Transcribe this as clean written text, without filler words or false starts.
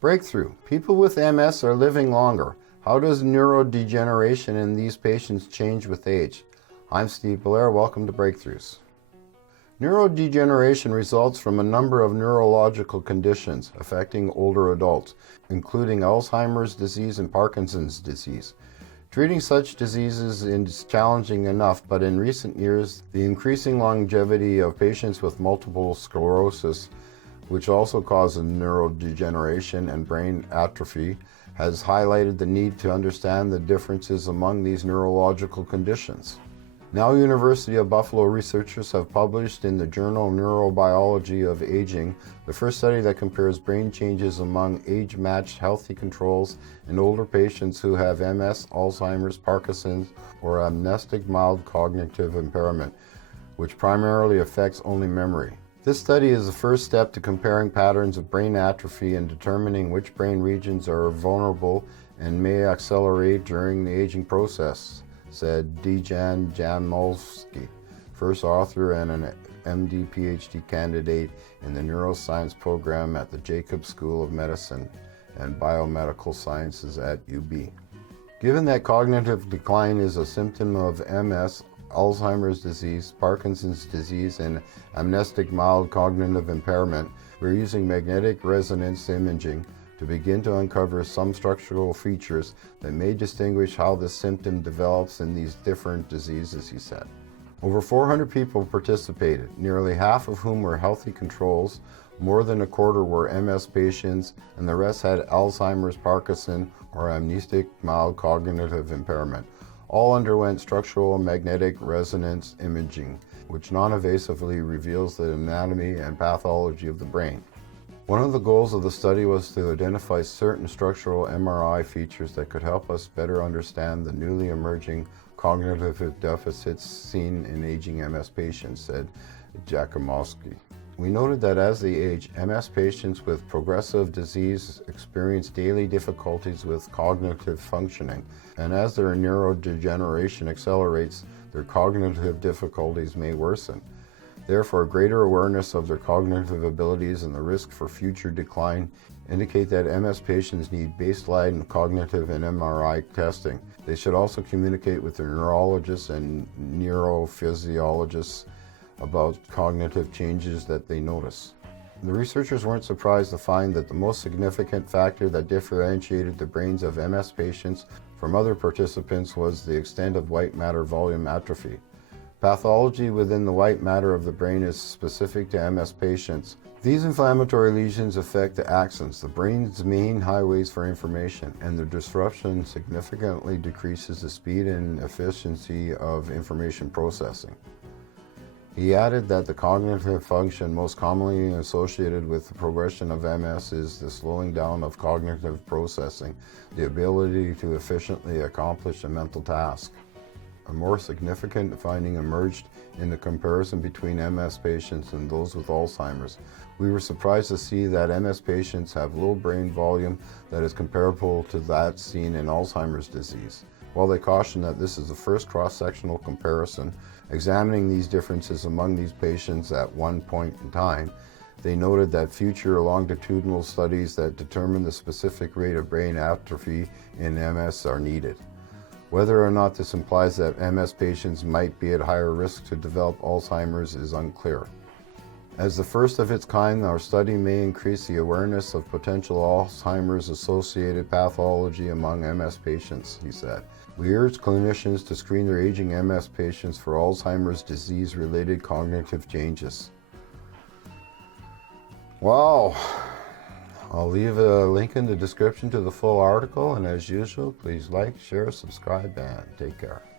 Breakthrough. People with MS are living longer. How does neurodegeneration in these patients change with age? I'm Steve Blair. Welcome to Breakthroughs. Neurodegeneration results from a number of neurological conditions affecting older adults, including Alzheimer's disease and Parkinson's disease. Treating such diseases is challenging enough, but in recent years, the increasing longevity of patients with multiple sclerosis, which also causes neurodegeneration and brain atrophy, has highlighted the need to understand the differences among these neurological conditions. Now, University of Buffalo researchers have published in the journal Neurobiology of Aging the first study that compares brain changes among age-matched healthy controls in older patients who have MS, Alzheimer's, Parkinson's, or amnestic mild cognitive impairment, which primarily affects only memory. This study is the first step to comparing patterns of brain atrophy and determining which brain regions are vulnerable and may accelerate during the aging process, said Dejan Jamalski, first author and an MD PhD candidate in the neuroscience program at the Jacobs School of Medicine and Biomedical Sciences at UB. Given that cognitive decline is a symptom of MS, Alzheimer's disease, Parkinson's disease, and amnestic mild cognitive impairment, we're using magnetic resonance imaging to begin to uncover some structural features that may distinguish how this symptom develops in these different diseases, he said. Over 400 people participated, nearly half of whom were healthy controls, more than a quarter were MS patients, and the rest had Alzheimer's, Parkinson, or amnestic mild cognitive impairment. All underwent structural magnetic resonance imaging, which non-invasively reveals the anatomy and pathology of the brain. One of the goals of the study was to identify certain structural MRI features that could help us better understand the newly emerging cognitive deficits seen in aging MS patients, said Jakomowski. We noted that as they age, MS patients with progressive disease experience daily difficulties with cognitive functioning, and as their neurodegeneration accelerates, their cognitive difficulties may worsen. Therefore, greater awareness of their cognitive abilities and the risk for future decline indicate that MS patients need baseline cognitive and MRI testing. They should also communicate with their neurologists and neurophysiologists about cognitive changes that they notice. The researchers weren't surprised to find that the most significant factor that differentiated the brains of MS patients from other participants was the extent of white matter volume atrophy. Pathology within the white matter of the brain is specific to MS patients. These inflammatory lesions affect the axons, the brain's main highways for information, and their disruption significantly decreases the speed and efficiency of information processing. He added that the cognitive function most commonly associated with the progression of MS is the slowing down of cognitive processing, the ability to efficiently accomplish a mental task. A more significant finding emerged in the comparison between MS patients and those with Alzheimer's. We were surprised to see that MS patients have low brain volume that is comparable to that seen in Alzheimer's disease. While they caution that this is the first cross-sectional comparison examining these differences among these patients at one point in time, they noted that future longitudinal studies that determine the specific rate of brain atrophy in MS are needed. Whether or not this implies that MS patients might be at higher risk to develop Alzheimer's is unclear. As the first of its kind, our study may increase the awareness of potential Alzheimer's associated pathology among MS patients, he said. We urge clinicians to screen their aging MS patients for Alzheimer's disease-related cognitive changes. Wow! I'll leave a link in the description to the full article, and as usual, please like, share, subscribe, and take care.